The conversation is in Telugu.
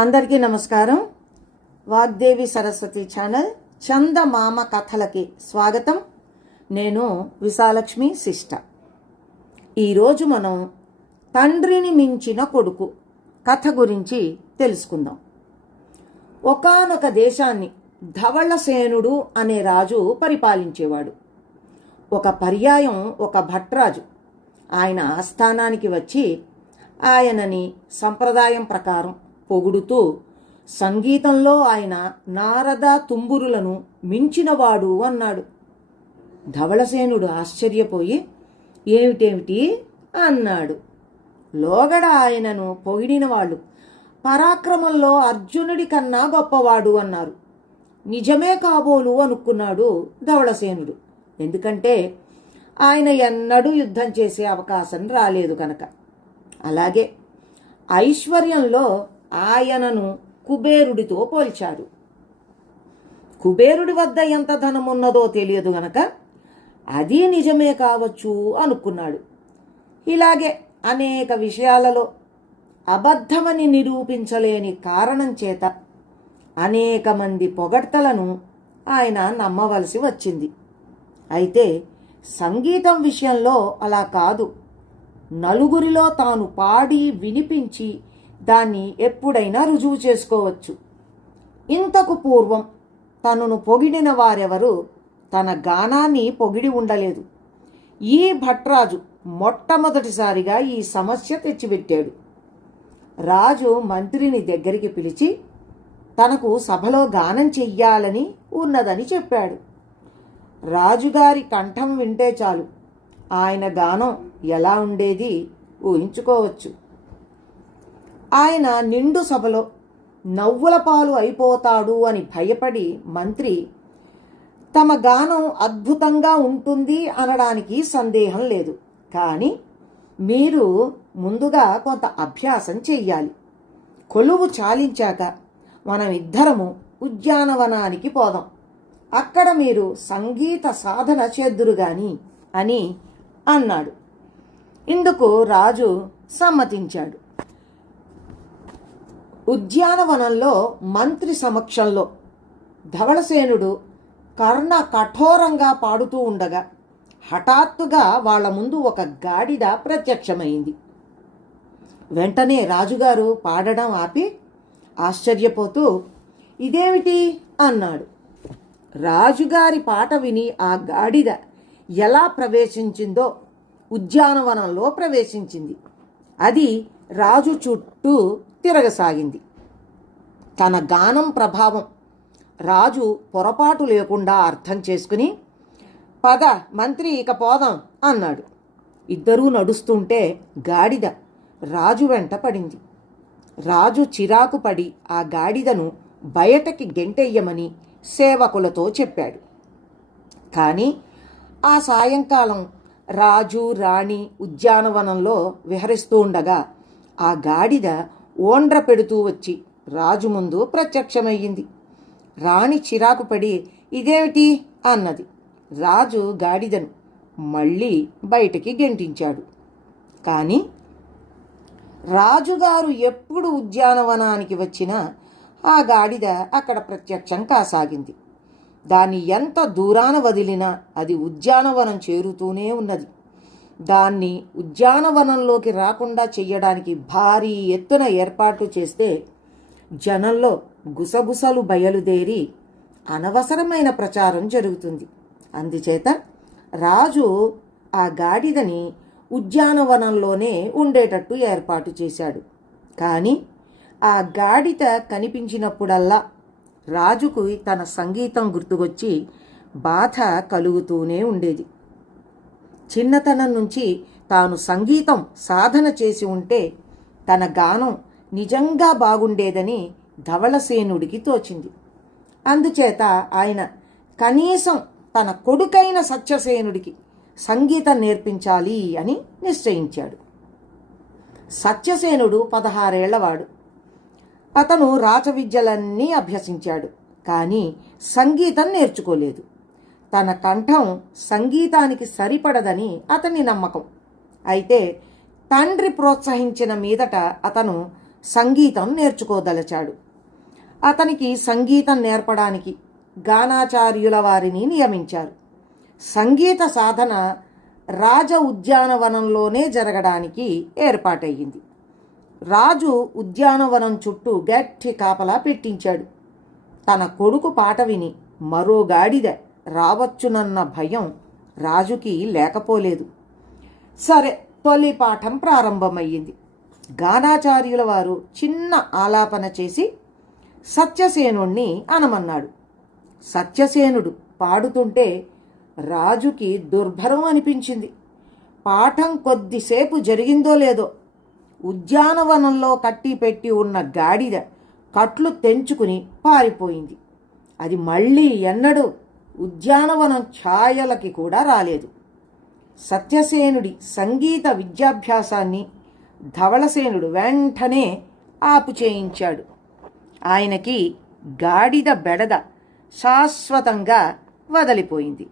అందరికీ నమస్కారం. వాగ్దేవి సరస్వతి ఛానల్ చందమామ కథలకి స్వాగతం. నేను విశాలక్ష్మి శిష్ట ఈరోజు మనం తండ్రిని మించిన కొడుకు కథ గురించి తెలుసుకుందాం. ఒకానొక దేశాన్ని ధవళసేనుడు అనే రాజు పరిపాలించేవాడు. ఒక పర్యాయం ఒక భట్రాజు. ఆయన ఆస్థానానికి వచ్చి ఆయనని సంప్రదాయం ప్రకారం పొగుడుతూ సంగీతంలో ఆయన నారద తుంబురులను మించినవాడు అన్నాడు. ధవళసేనుడు ఆశ్చర్యపోయి ఏమిటేమిటి? అన్నాడు. లోగడ ఆయనను పొగిడిన వాళ్ళు పరాక్రమంలో అర్జునుడి కన్నా గొప్పవాడు అన్నారు. నిజమే కాబోలు అనుకున్నాడు ధవళసేనుడు. ఎందుకంటే ఆయన ఎన్నడూ యుద్ధం చేసే అవకాశం రాలేదు కనుక అలాగే ఐశ్వర్యంలో ఆయనను కుబేరుడితో పోల్చారు కుబేరుడి వద్ద ఎంత ధనం ఉన్నదో తెలియదు గనక అది నిజమే కావచ్చు అనుకున్నాడు. ఇలాగే అనేక విషయాలలో అబద్ధమని నిరూపించలేని కారణం చేత అనేక మంది పొగడ్తలను ఆయన నమ్మవలసి వచ్చింది. అయితే సంగీతం విషయంలో అలా కాదు. నలుగురిలో తాను పాడి వినిపించి దాన్ని ఎప్పుడైనా రుజువు చేసుకోవచ్చు. ఇంతకు పూర్వం తనను పొగిడిన వారెవరు తన గానాన్ని పొగిడి ఉండలేదు. ఈ భట్రాజు మొట్టమొదటిసారిగా ఈ సమస్య తెచ్చిపెట్టాడు. రాజు మంత్రిని దగ్గరికి పిలిచి తనకు సభలో గానం చెయ్యాలని ఉన్నదని చెప్పాడు. రాజుగారి కంఠం వింటే చాలు. ఆయన గానం ఎలా ఉండేది ఊహించుకోవచ్చు. ఆయన నిండు సభలో నవ్వుల పాలు అయిపోతాడు అని భయపడి మంత్రి తమ గానం అద్భుతంగా ఉంటుంది అనడానికి సందేహం లేదు. కానీ మీరు ముందుగా కొంత అభ్యాసం చెయ్యాలి. కొలువు చాలించాక మనం ఇద్దరము ఉద్యానవనానికి పోదాం. అక్కడ మీరు సంగీత సాధన చేద్దురు గాని అని అన్నాడు. ఇందుకు రాజు సమ్మతించాడు. ఉద్యానవనంలో మంత్రి సమక్షంలో ధవళసేనుడు కర్ణ కఠోరంగా పాడుతూ ఉండగా హఠాత్తుగా వాళ్ళ ముందు ఒక గాడిద ప్రత్యక్షమైంది. వెంటనే రాజుగారు పాడడం ఆపి ఆశ్చర్యపోతూ ఇదేమిటి? అన్నాడు. రాజుగారి పాట విని ఆ గాడిద ఎలా ప్రవేశించిందో ఉద్యానవనంలో ప్రవేశించింది. అది రాజు చుట్టూ తిరగసాగింది. తన గానం ప్రభావం రాజు పొరపాటు లేకుండా అర్థం చేసుకుని పద మంత్రి ఇక పోదాం అన్నాడు. ఇద్దరూ నడుస్తుంటే గాడిద రాజు వెంట పడింది. రాజు చిరాకు పడి ఆ గాడిదను బయటకి గెంటెయ్యమని సేవకులతో చెప్పాడు. కానీ ఆ సాయంకాలం రాజు రాణి ఉద్యానవనంలో విహరిస్తూ ఉండగా ఆ గాడిద ఓండ్ర పెడుతూ వచ్చి రాజు ముందు ప్రత్యక్షమయ్యింది. రాణి చిరాకు పడి ఇదేమిటి అన్నది. రాజు గాడిదను మళ్ళీ బయటికి గెంటించాడు. కానీ రాజుగారు ఎప్పుడు ఉద్యానవనానికి వచ్చినా ఆ గాడిద అక్కడ ప్రత్యక్షం కాసాగింది. దాన్ని ఎంత దూరాన వదిలినా అది ఉద్యానవనం చేరుతూనే ఉన్నది. దాన్ని ఉద్యానవనంలోకి రాకుండా చెయ్యడానికి భారీ ఎత్తున ఏర్పాటు చేస్తే జనంలో గుసగుసలు బయలుదేరి అనవసరమైన ప్రచారం జరుగుతుంది. అందుచేత రాజు ఆ గాడిదని ఉద్యానవనంలోనే ఉండేటట్టు ఏర్పాటు చేశాడు. కానీ ఆ గాడిద కనిపించినప్పుడల్లా రాజుకు తన సంగీతం గుర్తుకొచ్చి బాధ కలుగుతూనే ఉండేది. చిన్నతనం నుంచి తాను సంగీతం సాధన చేసి ఉంటే తన గానం నిజంగా బాగుండేదని ధవళసేనుడికి తోచింది. అందుచేత ఆయన కనీసం తన కొడుకైన సత్యసేనుడికి సంగీతం నేర్పించాలి అని నిశ్చయించాడు. సత్యసేనుడు పదహారేళ్ళవాడు. అతను రాచవిద్యలన్నీ అభ్యసించాడు కానీ సంగీతం నేర్చుకోలేదు. తన కంఠం సంగీతానికి సరిపడదని అతని నమ్మకం. అయితే తండ్రి ప్రోత్సహించిన మీదట అతను సంగీతం నేర్చుకోదలచాడు. అతనికి సంగీతం నేర్పడానికి గానాచార్యుల వారిని నియమించారు. సంగీత సాధన రాజ ఉద్యానవనంలోనే జరగడానికి ఏర్పాటయ్యింది. రాజు ఉద్యానవనం చుట్టూ గట్టి కాపలా పెట్టించాడు. తన కొడుకు పాట విని మరో గాడిద రావచ్చునన్న భయం రాజుకి లేకపోలేదు. సరే తొలి పాఠం ప్రారంభమయ్యింది. గానాచార్యుల వారు చిన్న ఆలాపన చేసి సత్యసేనుణ్ణి అనమన్నాడు. సత్యసేనుడు పాడుతుంటే రాజుకి దుర్భరం అనిపించింది. పాఠం కొద్దిసేపు జరిగిందో లేదో ఉద్యానవనంలో కట్టి పెట్టి ఉన్న గాడిద కట్లు తెంచుకుని పారిపోయింది. అది మళ్ళీ ఎన్నడూ ఉద్యానవనం ఛాయలకి కూడా రాలేదు. సత్యసేనుడి సంగీత విద్యాభ్యాసాన్ని ధవళసేనుడు వెంటనే ఆపు చేయించాడు. ఆయనకి గాడిద బెడద శాశ్వతంగా వదిలిపోయింది.